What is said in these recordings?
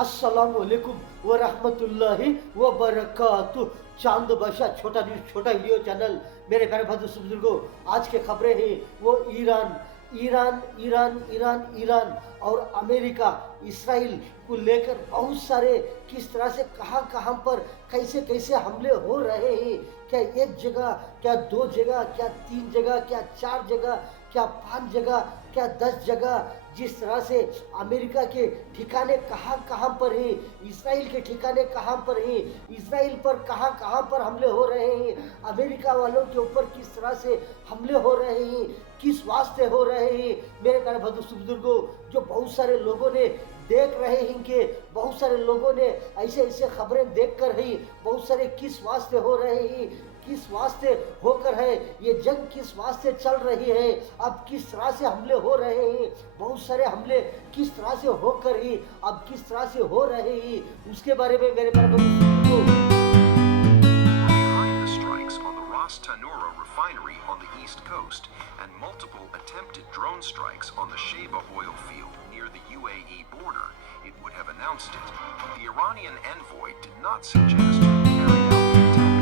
अस्सलामुअलैकुम व रहमतुल्लाहि व बरकातुह। चांद बादशाह छोटा न्यूज़ छोटा वीडियो चैनल। मेरे प्यारे भाई बुजुर्गों, आज के खबरें हैं वो Iran Iran Iran Iran Iran और अमेरिका इसराइल को लेकर बहुत सारे किस तरह से कहां कहां पर कैसे कैसे हमले हो रहे हैं। क्या एक जगह, क्या दो जगह, क्या तीन जगह, क्या चार जगह, क्या पांच जगह, क्या 10 जगह, जिस तरह से अमेरिका के ठिकाने कहां कहां पर हैं, इसराइल के ठिकाने कहां पर हैं, इसराइल पर कहां कहां पर हमले हो रहे हैं, अमेरिका वालों के ऊपर किस तरह से हमले हो रहे हैं, किस वास्ते हो रहे हैं। मेरे प्यारे बुजुर्गों, जो बहुत सारे लोगों ने देख रहे हैं कि बहुत सारे लोगों ने ऐसे ऐसे खबरें देख कर ही बहुत सारे किस वास्ते हो रहे हैं, किस वास्ते होकर है, ये जंग किस वास्ते चल रही है, अब किस तरह से हमले हो रहे हैं, बहुत सारे हमले किस तरह से होकर ही अब किस तरह से हो रहे हैं, उसके बारे में मेरे बारे में Behind the strikes on the Ras Tanura refinery on the east coast and multiple attempted drone strikes on the Sheba oil field near the UAE border, it would have announced it. The Iranian envoy did not suggest who carried out the attacks.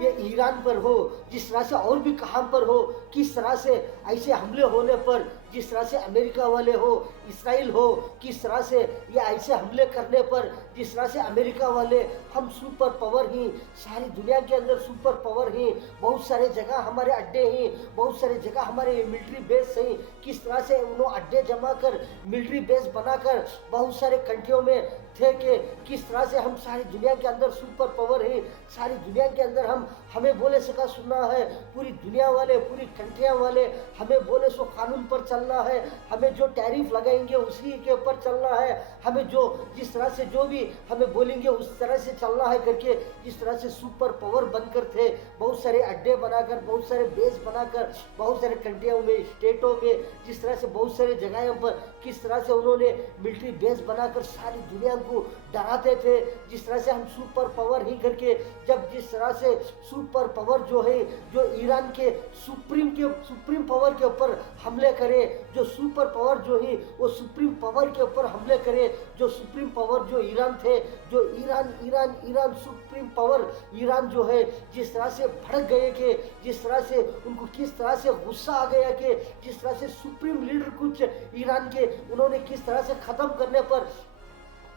ये Iran पर हो, जिस तरह से और भी कहां पर हो, किस तरह से ऐसे हमले होने पर, जिस तरह से अमेरिका वाले हो, इसराइल हो, किस तरह से ये ऐसे हमले करने पर, जिस तरह से अमेरिका वाले हम सुपर पावर ही, सारी दुनिया के अंदर सुपर पावर ही, बहुत सारे जगह हमारे अड्डे हैं, बहुत सारे जगह हमारे मिलिट्री बेस हैं, किस तरह से उन्होंने अड्डे जमा कर मिलिट्री बेस बनाकर बहुत सारे कंट्रियों में थे कि किस तरह से हम सारी दुनिया के अंदर सुपर पावर है, सारी दुनिया के अंदर हमें बोले सका सुनना है, पूरी दुनिया वाले, पूरी कंट्रियां वाले हमें बोले सो कानून पर चलना है, हमें जो टैरिफ लगाएंगे उसी के ऊपर चलना है, हमें जो जिस तरह से जो भी हमें बोलेंगे उस तरह से चलना है करके जिस तरह से सुपर पावर बनकर थे, बहुत सारे अड्डे बनाकर, बहुत सारे बेस बनाकर, बहुत सारे कंट्रियों में, स्टेटों में, जिस तरह से बहुत सारे जगहों पर किस तरह से उन्होंने मिलिट्री बेस बनाकर सारी दुनिया को डराते थे, जिस तरह से हम सुपर पावर ही करके, जब जिस तरह से सुपर पावर जो है, जो ईरान के सुप्रीम पावर के ऊपर हमले करे, जो सुपर पावर जो है वो सुप्रीम पावर के ऊपर हमले करे, जो सुप्रीम पावर जो ईरान थे, जो ईरान सुप्रीम पावर ईरान जो है, जिस तरह से भड़क गए कि जिस तरह से उनको किस तरह से गुस्सा आ गया कि जिस तरह से सुप्रीम लीडर कुछ ईरान के उन्होंने किस तरह से खत्म करने पर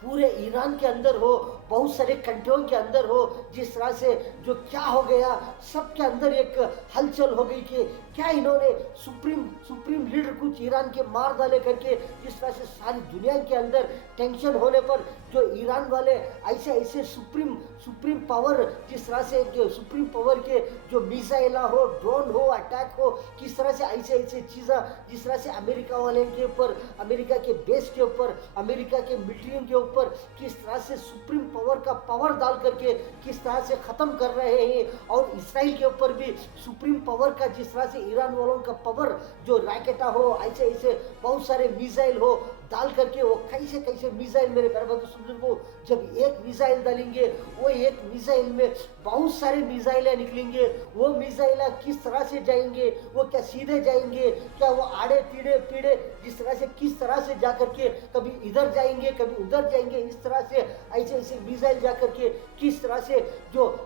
पूरे ईरान के अंदर हो, बहुत सारे कंट्रियों के अंदर हो, जिस तरह से जो क्या हो गया, सबके अंदर एक हलचल हो गई कि क्या इन्होंने सुप्रीम लीडर कुछ ईरान के मार डाले करके, जिस तरह से सारी दुनिया के अंदर टेंशन होने पर जो ईरान वाले ऐसे ऐसे सुप्रीम पावर, जिस तरह से सुप्रीम पावर के जो मिसाइल हो, ड्रोन हो, अटैक हो, किस तरह से ऐसे ऐसे चीज़ें, जिस तरह से अमेरिका वाले के ऊपर, अमेरिका के बेस के ऊपर, अमेरिका के मिलिट्री के ऊपर किस तरह से सुप्रीम पावर का पावर डाल करके किस तरह से खत्म कर रहे हैं, और इसराइल के ऊपर भी सुप्रीम पावर का जिस तरह से ईरान वालों का पावर जो रैकेटा हो, ऐसे ऐसे बहुत सारे मिसाइल हो डाल करके, वो कैसे कैसे मिसाइल, मेरे प्यारे बुजुर्गों, जब एक मिसाइल डालेंगे वो एक मिसाइल में बहुत सारे मिसाइलें निकलेंगे, वो मिसाइल किस तरह से जाएंगे, वो क्या सीधे जाएंगे, क्या वो आड़े टीड़े पीड़े, जिस तरह से किस तरह से जा करके कभी इधर जाएंगे कभी उधर जाएंगे, इस तरह से ऐसे ऐसे मिसाइल जा करके किस तरह से जो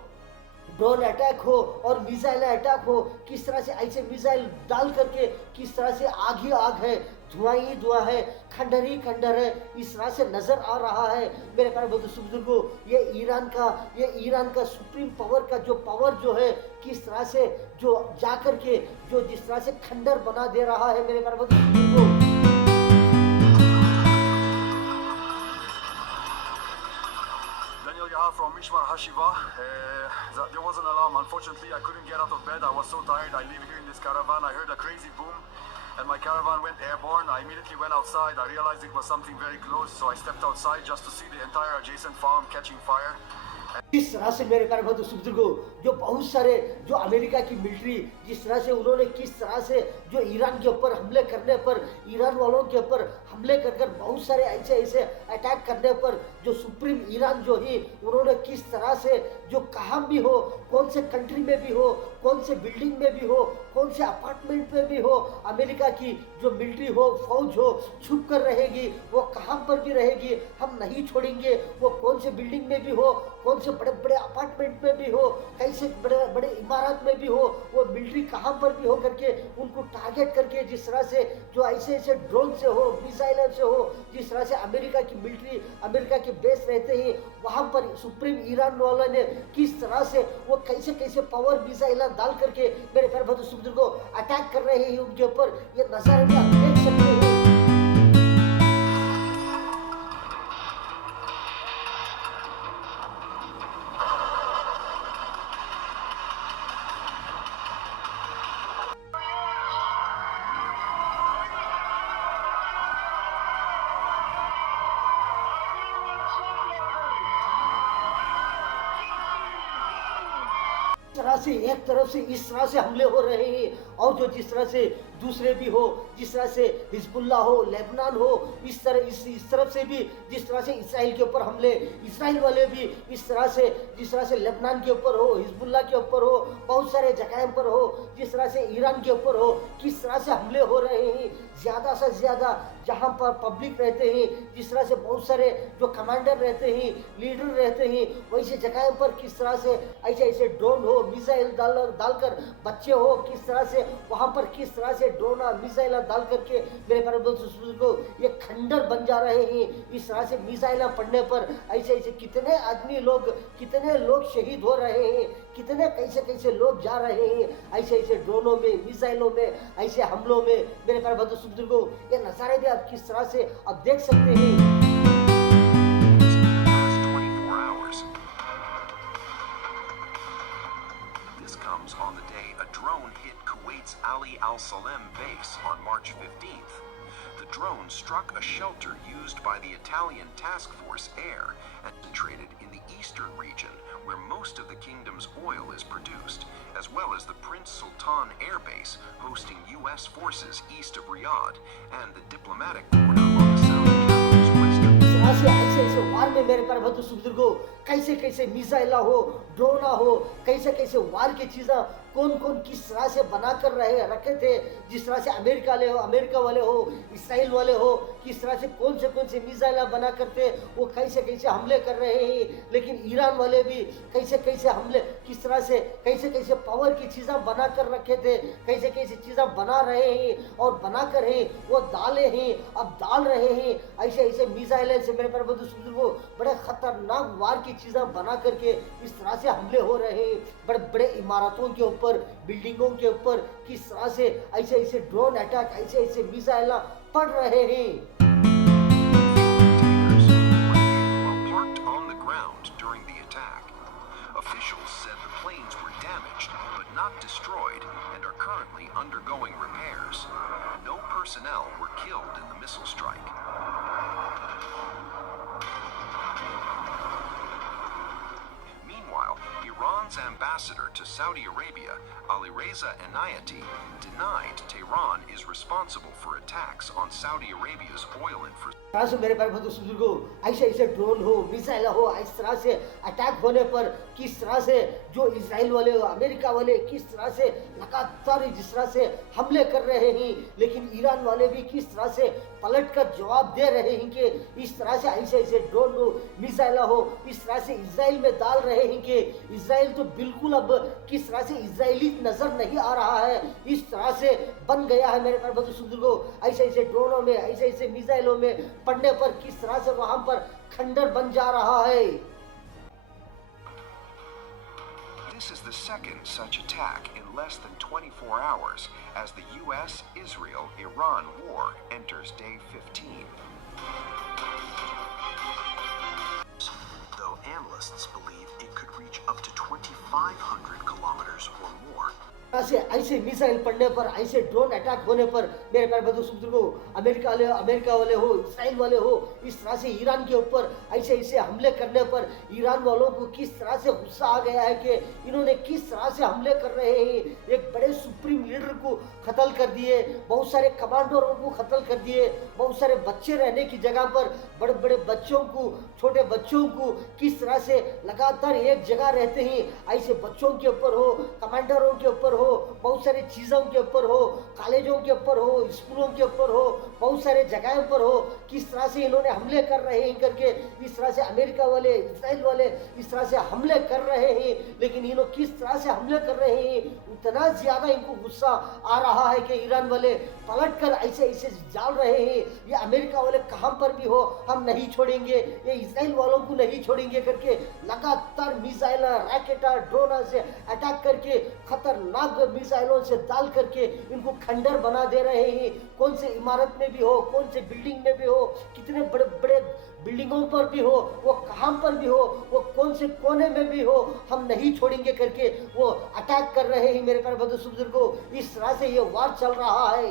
ड्रोन अटैक हो और मिसाइल अटैक हो, किस तरह से ऐसे मिसाइल डाल करके किस तरह से आग ही आग है, धुआं ही धुआं है, खंडर ही खंडर है, इस तरह से नजर आ रहा है। मेरे प्यारे बुजुर्गों, ये ईरान का सुप्रीम पावर का जो पावर जो है, किस तरह से जो जाकर के जो जिस तरह से खंडर बना दे रहा है। मेरे प्यारे बुजुर्गों, from Mishmar Hashiva. There was an alarm. Unfortunately, I couldn't get out of bed. I was so tired. I live here in this caravan. I heard a crazy boom and my caravan went airborne. I immediately went outside. I realized it was something very close, so I stepped outside just to see the entire adjacent farm catching fire. इस तरह से मेरे प्यारे बुजुर्गों, जो बहुत सारे जो अमेरिका की मिलिट्री, जिस तरह से उन्होंने किस तरह से जो ईरान के ऊपर हमले करने पर, ईरान वालों के ऊपर हमले कर बहुत सारे ऐसे ऐसे अटैक करने पर जो सुप्रीम ईरान जो ही उन्होंने किस तरह से जो कहाँ भी हो, कौन से कंट्री में भी हो, कौन से बिल्डिंग में भी हो, कौन से अपार्टमेंट में भी हो, अमेरिका की जो मिलिट्री हो, फौज हो, छुप कर रहेगी, वो कहाँ पर भी रहेगी, हम नहीं छोड़ेंगे। वो कौन से बिल्डिंग में भी हो, कौन से बड़े बड़े अपार्टमेंट में भी हो, कैसे बड़े बड़े इमारत में भी हो, वो मिलिट्री कहाँ पर भी हो करके उनको टारगेट करके, जिस तरह से जो ऐसे ऐसे ड्रोन से हो, मिसाइल से हो, जिस तरह से अमेरिका की मिलिट्री, अमेरिका के बेस रहते हैं वहाँ पर सुप्रीम ईरान वालों ने किस तरह से वो कैसे कैसे पावर मिसाइल डाल करके मेरे प्यारे बंधु समुद्र को अटैक कर रहे हैं उनके ऊपर, ये नजारे में आप देख सकते हैं। तरह से एक तरफ से इस तरह से हमले हो रहे हैं और जो जिस तरह से दूसरे भी हो, जिस तरह से हिजबुल्ला हो, लेबनान हो, इस तरफ से भी जिस तरह से इसराइल के ऊपर हमले, इसराइल वाले भी इस तरह से जिस तरह से लेबनान के ऊपर हो, हिजबुल्ला के ऊपर हो, बहुत सारे जगह पर हो, जिस तरह से ईरान के ऊपर हो, किस तरह से हमले हो रहे हैं। ज़्यादा से ज़्यादा जहाँ पर पब्लिक रहते हैं, जिस तरह से बहुत सारे जो कमांडर रहते हैं, लीडर रहते हैं, वैसे जगह पर किस तरह से ऐसे ऐसे ड्रोन हो, मिसाइल डालकर बच्चे हो, किस तरह से वहाँ पर किस तरह से ड्रोन और मिसाइल डाल करके मेरे पर्वत को ये खंडर बन जा रहे हैं। इस तरह से मिसाइल पड़ने पर ऐसे ऐसे कितने आदमी लोग, कितने लोग शहीद हो रहे हैं, कितने कैसे कैसे लोग जा रहे हैं ऐसे ऐसे ड्रोनों में, मिसाइलों में, ऐसे हमलों में। मेरे पर्वत को ये नज़ारे भी आप किस तरह से आप देख सकते हैं। On the day a drone hit Kuwait's Ali Al Salem base on March 15th. The drone struck a shelter used by the Italian Task Force Air and concentrated in the eastern region where most of the kingdom's oil is produced, as well as the Prince Sultan Air Base hosting U.S. forces east of Riyadh and the diplomatic border on the Saudi capital's western. ऐसे वार में मेरे पर्वत समुद्र को कैसे कैसे मिसाइला हो, ड्रोना हो, कैसे कैसे वार की चीज़ें कौन कौन किस तरह से बना कर रखे थे। जिस तरह से अमेरिका वाले हो, इसराइल वाले हो, किस तरह से कौन से मिसाइल बना करते वो कैसे कैसे हमले कर रहे हैं। लेकिन ईरान वाले भी कैसे कैसे हमले, किस तरह से कैसे पावर की चीज़ें बना कर रखे थे, कैसे कैसे चीज़ें बना रहे हैं और बना कर हैं वो डाले हैं, अब डाल रहे हैं। ऐसे ऐसे मिसाइल से मेरे पर्वत समुद्र को बड़े खतरनाक वार की चीज़ें बना करके इस तरह से हमले हो रहे हैं। बड़े बड़े इमारतों के ऊपर, बिल्डिंगों के ऊपर किस तरह से ऐसे ऐसे ड्रोन अटैक, ऐसे ऐसे मिसाइल पड़ रहे हैं। Parked on the ground during the attack. Officials said the planes were damaged but not destroyed and are currently undergoing repairs. No personnel were killed in the missile strike. Meanwhile, Iran's ambassador to Saudi Arabia, Alireza Inayati, denied Tehran is responsible for attacks on Saudi Arabia's oil infrastructure. मेरे पर्वत समुद्र को ऐसे ऐसे drone हो, missile हो, इस तरह से अटैक होने पर किस तरह से जो इजराइल वाले हो, अमेरिका वाले किस तरह से लगातार जिस तरह से हमले कर रहे हैं। लेकिन ईरान वाले भी किस तरह से पलट कर जवाब दे रहे हैं कि इस तरह से ऐसे ऐसे ड्रोन हो, मिसाइल हो, इस तरह से इजराइल में डाल रहे हैं कि इजराइल तो बिल्कुल अब किस तरह से इजरायली नजर नहीं आ रहा है। इस तरह से बन गया है मेरे पर्वत समुद्र को ऐसे ऐसे ड्रोनों में, ऐसे ऐसे मिसाइलों में पड़ने पर किस तरह से वहां पर खंडर बन जा रहा है। This is the second such attack in less than 24 hours as the US-Israel-Iran war enters day 15. Though analysts believe it could reach up to 2,500 kilometers or more. ऐसे मिसाइल पड़ने पर, ऐसे ड्रोन अटैक होने पर मेरे पर्वत समुद्र को अमेरिका वाले हो, इसराइल वाले हो, इस तरह से ईरान के ऊपर ऐसे ऐसे हमले करने पर ईरान वालों को किस तरह से गुस्सा आ गया है कि इन्होंने किस तरह से हमले कर रहे हैं। एक बड़े सुप्रीम लीडर को कत्ल कर दिए, बहुत सारे कमांडरों को कत्ल कर दिए, बहुत सारे बच्चे रहने की जगह पर बड़े बड़े बच्चों को, छोटे बच्चों को किस तरह से लगातार एक जगह रहते हैं ऐसे बच्चों के ऊपर हो, कमांडरों के ऊपर हो, हो, बहुत सारे चीज़ों के ऊपर हो, कॉलेजों के ऊपर हो, स्कूलों के ऊपर हो, बहुत सारे जगहों पर हो, किस तरह से इन्होंने हमले कर रहे हैं करके, इस तरह से अमेरिका वाले, इसराइल वाले इस तरह से हमले कर रहे हैं। लेकिन इन्हों किस तरह से हमले कर रहे हैं, उतना ज़्यादा इनको गुस्सा आ रहा है कि ईरान वाले पलट कर ऐसे ऐसे जाल रहे हैं, ये अमेरिका वाले कहाँ पर भी हो हम नहीं छोड़ेंगे, ये इसराइल वालों को नहीं छोड़ेंगे करके लगातार मिसाइल, रैकेट, ड्रोन से अटैक करके, खतरनाक मिसाइलों से डाल करके इनको खंडर बना दे रहे हैं। कौन से इमारत में भी हो, कौन से बिल्डिंग में भी हो, कितने बड़े बड़े बिल्डिंगों पर भी हो, वो कहाँ पर भी हो, वो कौन से कोने में भी हो, हम नहीं छोड़ेंगे करके वो अटैक कर रहे हैं। मेरे प्यारे बंधु बुजुर्गों, इस तरह से ये वार चल रहा है।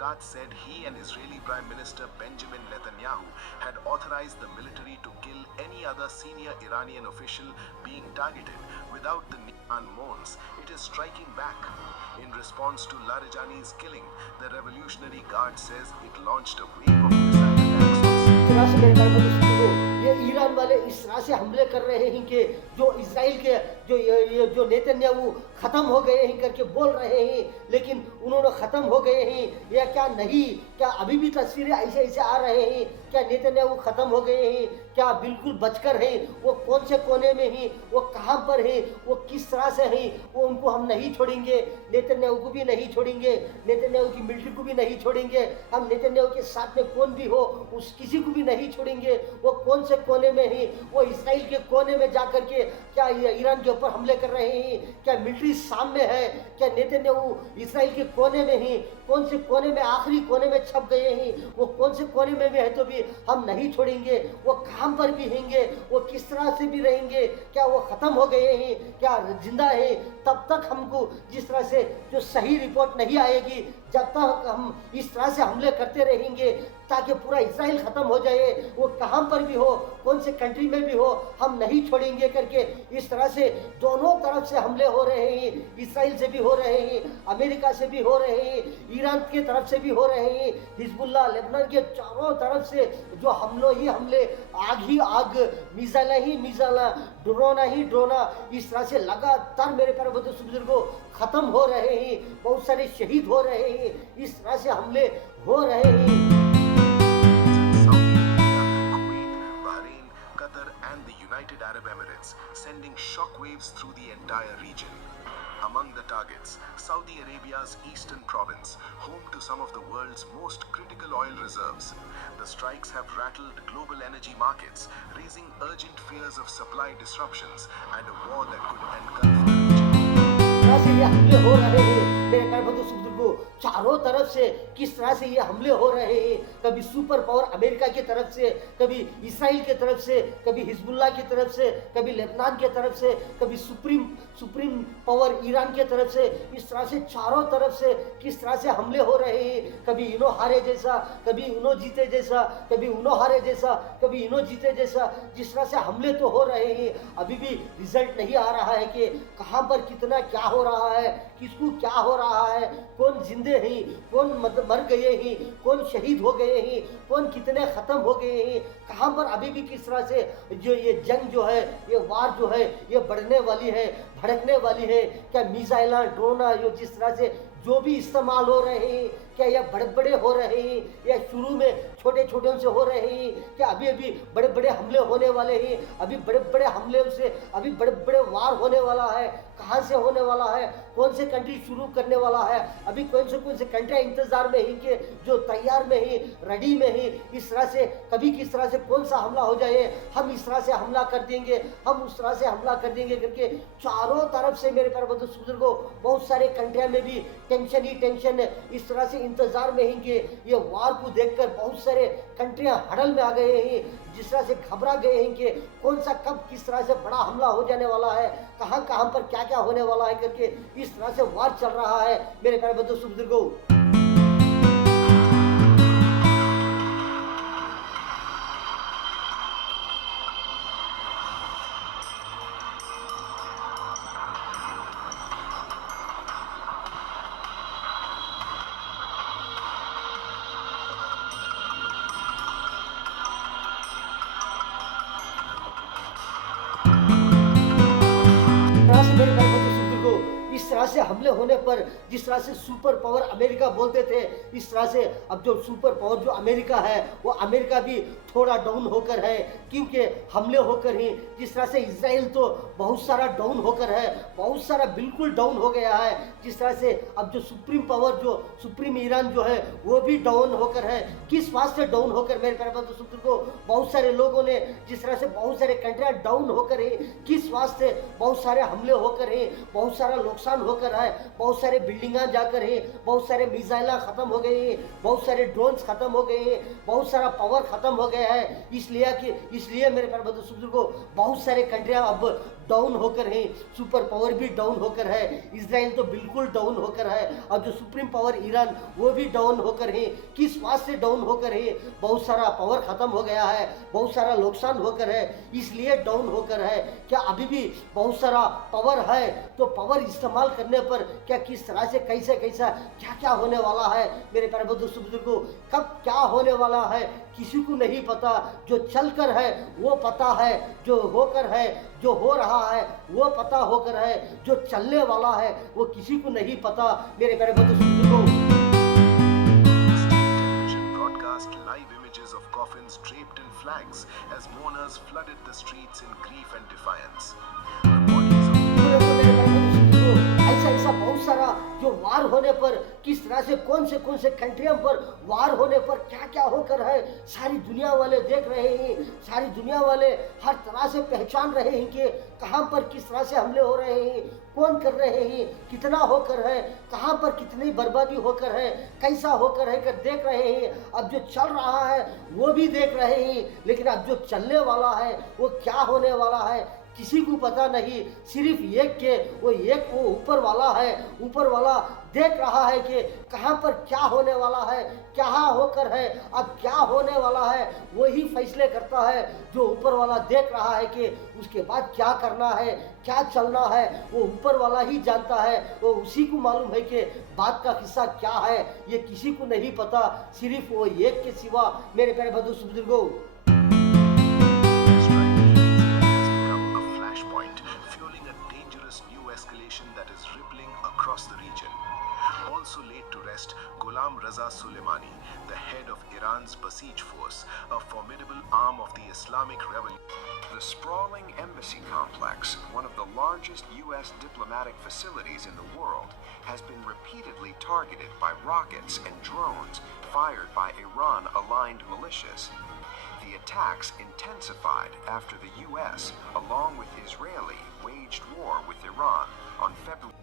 Katz said he and Israeli Prime Minister Benjamin Netanyahu had authorized the military to kill any other senior Iranian official being targeted without the Iran mourns it is striking back. In response to Larijani's killing, the Revolutionary Guard says it launched a wave of missile attacks on तरह से मेरे प्यारे बंधु ये Iran वाले इस तरह से हमले कर रहे हैं कि जो इजराइल के जो नेतन्याहू खत्म हो गए हैं करके बोल रहे हैं, लेकिन उन्होंने खत्म हो गए हैं या क्या नहीं, क्या अभी भी तस्वीरें ऐसे ऐसे आ रहे हैं, क्या नेतन्याहू खत्म हो गए हैं, क्या बिल्कुल बचकर हैं, वो कौन से कोने में हैं, वो कहाँ पर हैं, वो किस तरह से हैं, वो उनको हम नहीं छोड़ेंगे, नेतन्याहू को भी नहीं छोड़ेंगे, नेतन्याहू की मिलिट्री को भी नहीं छोड़ेंगे, हम नेतन्याहू के साथ में कौन भी हो उस किसी को भी नहीं छोड़ेंगे। वो कौन से कोने में हैं, वो इसराइल के कोने में जाकर के क्या ईरान के ऊपर हमले कर रहे हैं, क्या मिलिट्री सामने है, क्या नेतन्याहू इसराइल के कोने में हैं, कौन से कोने में, आखिरी कोने में छप गए हैं, वो कौन से कोने में भी है तो भी हम नहीं छोड़ेंगे, वो कहाँ पर भी रहेंगे, वो किस तरह से भी रहेंगे, क्या वो खत्म हो गए हैं, क्या जिंदा है, तब तक हमको जिस तरह से जो सही रिपोर्ट नहीं आएगी, जब तक हम इस तरह से हमले करते रहेंगे ताकि पूरा इसराइल खत्म हो जाए, वो कहाँ पर भी हो, कौन से कंट्री में भी हो, हम नहीं छोड़ेंगे करके इस तरह से दोनों तरफ से हमले हो रहे हैं। इसराइल से भी हो रहे हैं, अमेरिका से भी हो रहे हैं, ईरान के तरफ से भी हो रहे हैं, हिजबुल्लाह, लेबनान के चारों तरफ से जो हमले, आग ही आग, मिसाइल ही मिसाइल, ड्रोना ही ड्रोना, इस तरह से लगातार मेरे प्यारे बुजुर्गों खत्म हो रहे हैं, बहुत सारे शहीद हो रहे हैं, इस तरह से हमले हो रहे हैं। And the United Arab Emirates, sending shockwaves through the entire region. Among the targets, Saudi Arabia's eastern province, home to some of the world's most critical oil reserves. The strikes have rattled global energy markets, raising urgent fears of supply disruptions and a war that could engulf the region. ये हमले हो रहे हैं मेरे प्यारे बुजुर्गों, चारों तरफ से किस तरह से ये हमले हो रहे हैं, कभी सुपर पावर अमेरिका की तरफ से, कभी इसराइल की तरफ से, कभी हिजबुल्लाह की तरफ से, कभी लेबनान की तरफ से, कभी सुप्रीम पावर ईरान की तरफ से, इस तरह से चारों तरफ से किस तरह से हमले हो रहे हैं, कभी इनो हारे जैसा, कभी उनो जीते जैसा, कभी उनो हारे जैसा, कभी इनो जीते जैसा, जिस तरह से हमले तो हो रहे हैं, अभी भी रिजल्ट नहीं आ रहा है कि कहाँ पर कितना क्या हो रहा है, किसको क्या हो रहा है, कौन जिंदे हैं, कौन मर गए हैं, कौन शहीद हो गए हैं, कौन कितने खत्म हो गए हैं, कहाँ पर अभी भी किस तरह से जो ये जंग जो है, ये वार जो है, ये बढ़ने वाली है, भड़कने वाली है। क्या मिसाइल, ड्रोन, ये जिस तरह से जो भी इस्तेमाल हो रहे हैं, क्या ये बड़े बड़े हो रहे हैं या शुरू में छोटे छोटे से हो रहे हैं, क्या अभी अभी बड़े बड़े हमले होने वाले हैं, अभी बड़े बड़े हमले से अभी बड़े बड़े वार होने वाला है, कहाँ से होने वाला है, कौन से कंट्री शुरू करने वाला है, अभी कौन से कंट्री इंतजार में है कि जो तैयार में है, रेडी में है, इस तरह से कभी किस तरह से कौन सा हमला हो जाए, हम इस तरह से हमला कर देंगे, हम उस तरह से हमला कर देंगे करके चारों तरफ से मेरे प्यारे बुजुर्गों बहुत सारे कंट्रियां में भी टेंशन ही टेंशन है, इस तरह से इंतजार में हैं कि ये वार को देखकर बहुत सारे कंट्रियां हड़ल में आ गए हैं, जिस तरह से घबरा गए हैं कि कौन सा कब किस तरह से बड़ा हमला हो जाने वाला है, कहां कहां पर क्या क्या होने वाला है करके इस तरह से वार चल रहा है मेरे प्यारे बुजुर्गों। तरह से हमले होने पर, जिस तरह से सुपर पावर अमेरिका बोलते थे, इस तरह से अब जो सुपर पावर जो अमेरिका है, वो अमेरिका भी थोड़ा डाउन होकर है, क्योंकि हमले होकर ही जिस तरह से इजराइल तो बहुत सारा डाउन होकर है, बहुत सारा बिल्कुल डाउन हो गया है। जिस तरह से अब जो सुप्रीम पावर जो सुप्रीम ईरान जो है वो भी डाउन होकर है। किस वास्ते डाउन होकर, मेरे प्यारे बंधु सुपुत्र को, बहुत सारे लोगों ने जिस तरह से बहुत सारे कंट्रियां डाउन होकर है, किस वास्ते बहुत सारे हमले होकर है, बहुत सारा नुकसान होकर है, बहुत सारे बिल्डिंगा जाकर है, बहुत सारे मिसाइल खत्म हो गए हैं, बहुत सारे ड्रोन्स खत्म हो गए हैं, बहुत सारा पावर खत्म हो गया है। इसलिए मेरे प्यारे बंधु सुपुत्र को, बहुत सारे कंट्रियां अब डाउन होकर है, सुपर पावर भी डाउन होकर है, इजराइल तो बिल्कुल डाउन होकर है, और जो सुप्रीम पावर ईरान वो भी डाउन होकर है। किस वास्ते डाउन होकर है? बहुत सारा पावर खत्म हो गया है, बहुत सारा नुकसान होकर है, इसलिए डाउन होकर है। क्या अभी भी बहुत सारा पावर है? तो पावर इस्तेमाल करने पर क्या किस तरह से कैसा क्या क्या होने वाला है, मेरे प्यारे बंधु सुपुत्र को, कब क्या होने वाला है किसी को नहीं पता। जो चलकर है वो पता है, जो होकर है, जो हो रहा है वो पता होकर है, जो चलने वाला है वो किसी को नहीं पता, मेरे प्यारे बंधु सुपुत्र को। Television broadcast live images of coffins draped in flags as mourners flooded the streets in grief and defiance. The bodies of ऐसा बहुत सारा जो वार होने पर, किस तरह से कौन से कंट्रियों पर वार होने पर क्या क्या होकर है, सारी दुनिया वाले देख रहे हैं, सारी दुनिया वाले हर तरह से पहचान रहे हैं कि कहां पर किस तरह से हमले हो रहे हैं, कौन कर रहे हैं, कितना होकर है, कहां पर कितनी बर्बादी होकर है, कैसा होकर है कर देख रहे हैं। अब जो चल रहा है वो भी देख रहे हैं, लेकिन अब जो चलने वाला है वो क्या होने वाला है किसी को पता नहीं। सिर्फ वो ऊपर वाला है, ऊपर वाला देख रहा है कि कहां पर क्या होने वाला है, क्या होकर है, अब क्या होने वाला है, वही फैसले करता है। जो ऊपर वाला देख रहा है कि उसके बाद क्या करना है, क्या चलना है, वो ऊपर वाला ही जानता है, वो उसी को मालूम है कि बात का हिस्सा क्या है, ये किसी को नहीं पता, सिर्फ वो एक के सिवा, मेरे प्यारे बंधु बुजुर्गों। across the region. Also laid to rest Ghulam Raza Soleimani, the head of Iran's Basij force, a formidable arm of the Islamic Revolution. The sprawling embassy complex, one of the largest U.S. diplomatic facilities in the world, has been repeatedly targeted by rockets and drones fired by Iran-aligned militias. The attacks intensified after the U.S., along with Israeli, waged war with Iran on February.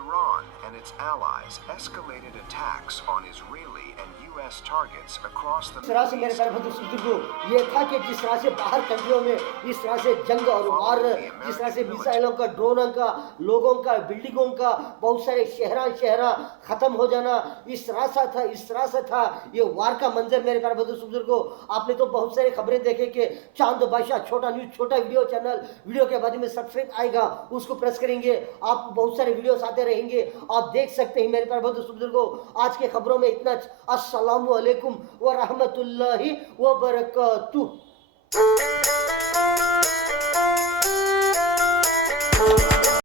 Iran and its allies escalated attacks on Israeli and U.S. targets across the तरह से मेरे प्यारे बंधु बुजुर्गों, ये था कि जिस तरह से बाहर कंट्रियों में इस तरह से जंग और वार, जिस तरह से मिसाइलों का, ड्रोनों का, लोगों का, बिल्डिंगों का, बहुत सारे शहरा खत्म हो जाना, इस तरह से था ये वार का मंजर। मेरे प्यारे बंधु बुजुर्गों, आपने तो बहुत सारी खबरें देखे कि चांद बादशाह छोटा न्यूज, छोटा वीडियो चैनल, वीडियो के बाद में सब्सक्राइब आएगा, उसको प्रेस करेंगे, आपको बहुत सारे वीडियोस आते रहेंगे, आप देख सकते हैं। मेरे प्यारे बंधु बुजुर्गों, आज के खबरों में इतना। अस्सलामु अलैकुम व रहमतुल्लाहि व बरकातुहू।